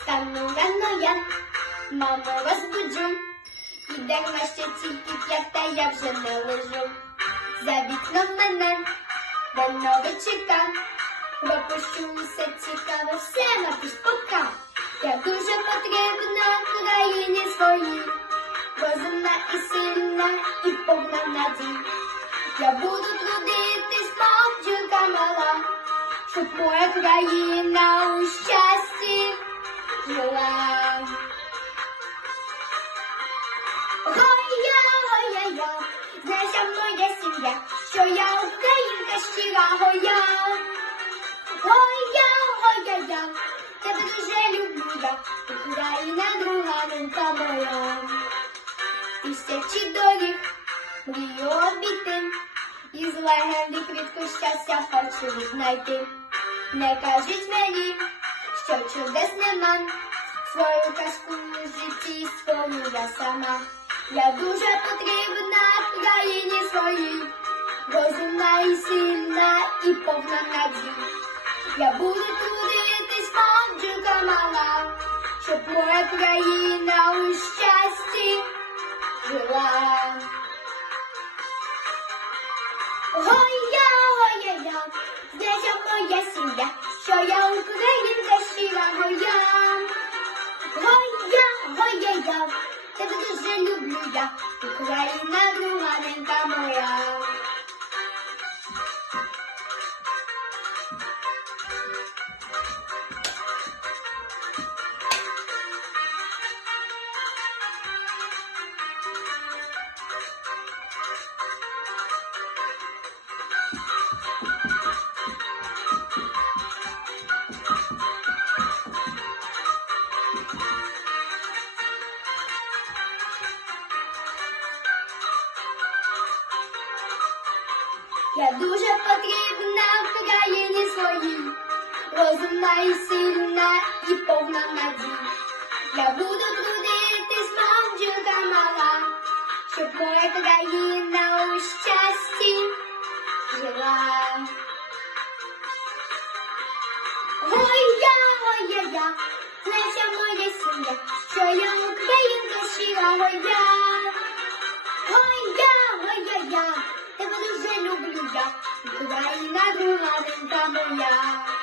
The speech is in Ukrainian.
Встану рано я, маму розбуджу. І дарма що тільки п'ята я вже не лежу. За вікном мене давно чека. Пропущу усе цікаве, все напиш пока. Я дуже потрібна країні своїй. Розумна і сильна, і повна надій. Я буду трудитись, мов бджілка мала, щоб моя країна у щасті жила. Гоя, гоя, я, наша моя сім'я, що я українка щира гоя. Гоя, гоя, я, тебе дуже люблю я, Україна друга ненька моя. Тисячі доріг, мрію обійти, із легенди квітку щастя хочу знайти. Не кажіть мені, що чудес нема, свою казку в житті свою я сама. Я дуже потрібна країні своїй, розумна і сильна і повна надій. Я буду трудитись, мов бджілка мала, щоб моя країна у щасті жила. Гоя, гоя, я, здесь моя сім'я, що я українка щира гоя. Я, тебе дуже люблю я, Україна друга ненька моя. Я дуже потрібна в країні своїй, розумна і сильна і повна надій. Я буду трудитись, мов бджілка мала, щоб моя країна у щасті жила. Гоя, гоя, я, наша моя сім'я, що я українка щира гоя. Гоя, гоя, я, тебе дуже люблю я, Україна друга моя.